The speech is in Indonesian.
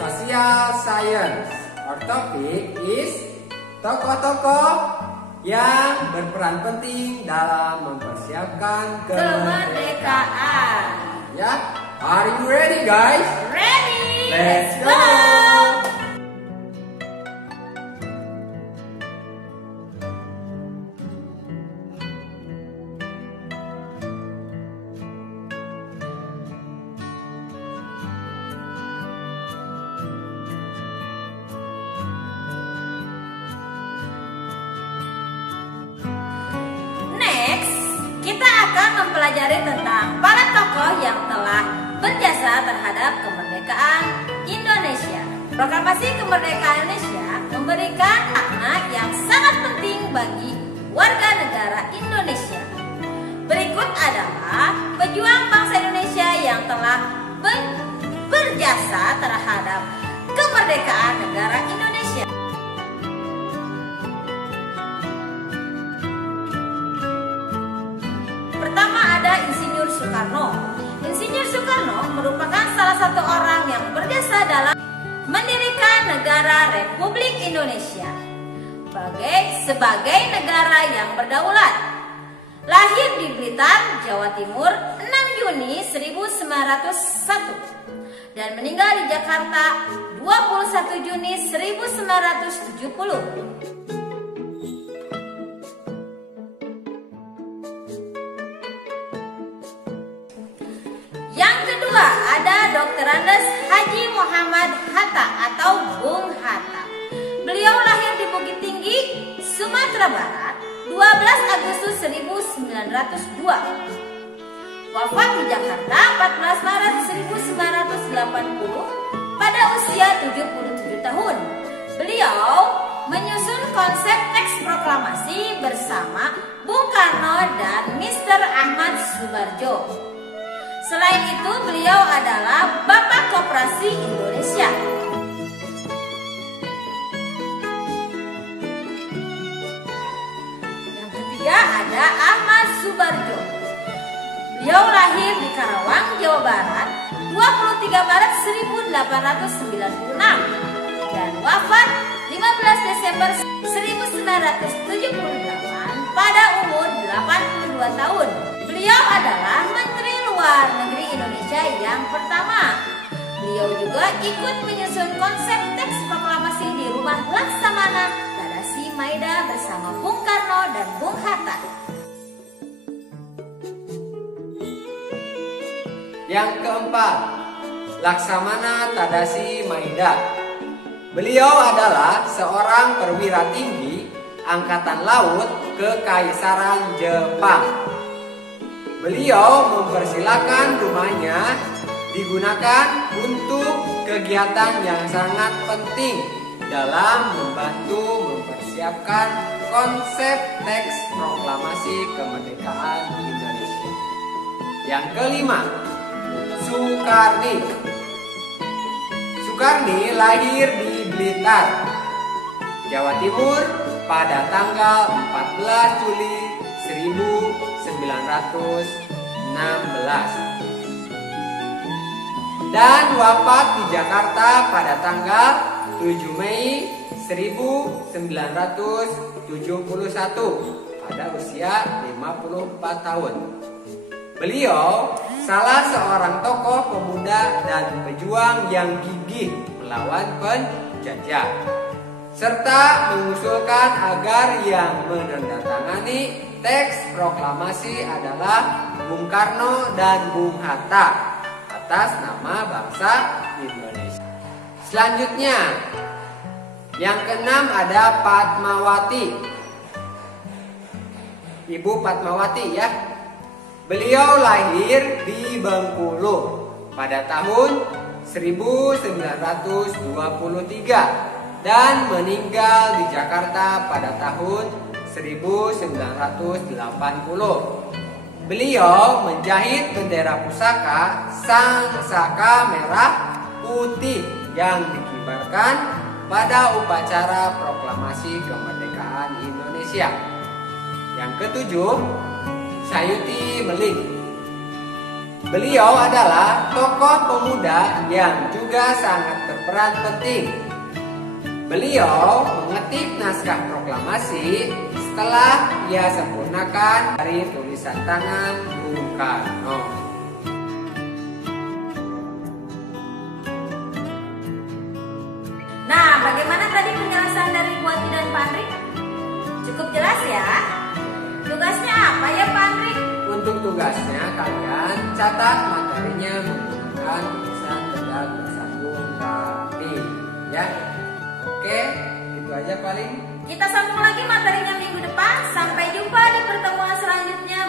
social science. Our topic is tokoh-tokoh yang berperan penting dalam mempersiapkan kemerdekaan. Ya, are you ready guys? Ready? Let's go! Kita akan mempelajari tentang para tokoh yang telah berjasa terhadap kemerdekaan Indonesia. Proklamasi kemerdekaan Indonesia memberikan makna yang sangat penting bagi warga negara Indonesia. Berikut adalah pejuang bangsa Indonesia yang telah berjasa terhadap kemerdekaan negara Indonesia. Pertama ada Insinyur Soekarno. Insinyur Soekarno merupakan salah satu orang yang berjasa dalam mendirikan negara Republik Indonesia sebagai negara yang berdaulat. Lahir di Blitar, Jawa Timur 6 Juni 1901 dan meninggal di Jakarta 21 Juni 1970. Ada Dr. Andes Haji Muhammad Hatta atau Bung Hatta. Beliau lahir di Bukit Tinggi, Sumatera Barat, 12 Agustus 1902. Wafat di Jakarta 14 Maret 1980 pada usia 77 tahun. Beliau menyusun konsep teks proklamasi bersama Bung Karno dan Mr. Ahmad Subarjo. Selain itu, beliau adalah Bapak Koperasi Indonesia. Yang ketiga ada Ahmad Subarjo. Beliau lahir di Karawang, Jawa Barat, 23 Maret 1896 dan wafat 15 Desember 1978 pada umur 82 tahun. Beliau adalah Menteri Luar Negeri Indonesia yang pertama. Beliau juga ikut menyusun konsep teks proklamasi di Rumah Laksamana Tadasi Maida bersama Bung Karno dan Bung Hatta. Yang keempat, Laksamana Tadasi Maida. Beliau adalah seorang perwira tinggi Angkatan Laut Kekaisaran Jepang. Beliau mempersilahkan rumahnya digunakan untuk kegiatan yang sangat penting dalam membantu mempersiapkan konsep teks proklamasi kemerdekaan Indonesia. Yang kelima, Soekarni. Soekarni lahir di Blitar, Jawa Timur pada tanggal 14 Juli 1916 dan wafat di Jakarta pada tanggal 7 Mei 1971 pada usia 54 tahun. Beliau salah seorang tokoh pemuda dan pejuang yang gigih melawan penjajah serta mengusulkan agar yang menandatangani teks proklamasi adalah Bung Karno dan Bung Hatta atas nama bangsa Indonesia. Selanjutnya, yang keenam ada Fatmawati. Ibu Fatmawati ya. Beliau lahir di Bengkulu pada tahun 1923 dan meninggal di Jakarta pada tahun 1980. Beliau menjahit bendera pusaka sang saka merah putih yang dikibarkan pada upacara proklamasi kemerdekaan Indonesia. Yang ketujuh, Sayuti Meling. Beliau adalah tokoh pemuda yang juga sangat berperan penting. Beliau mengetik naskah proklamasi setelah ia sempurnakan dari tulisan tangan Bung Karno. Nah, bagaimana tadi penjelasan dari Bu Ati dan Pak Andri? Cukup jelas ya? Tugasnya apa ya Pak Andri? Untuk tugasnya kalian catat materinya menggunakan tulisan tegak bersambung rapi, ya. Oke, itu aja paling. Kita sambung lagi materinya minggu depan. Sampai jumpa di pertemuan selanjutnya.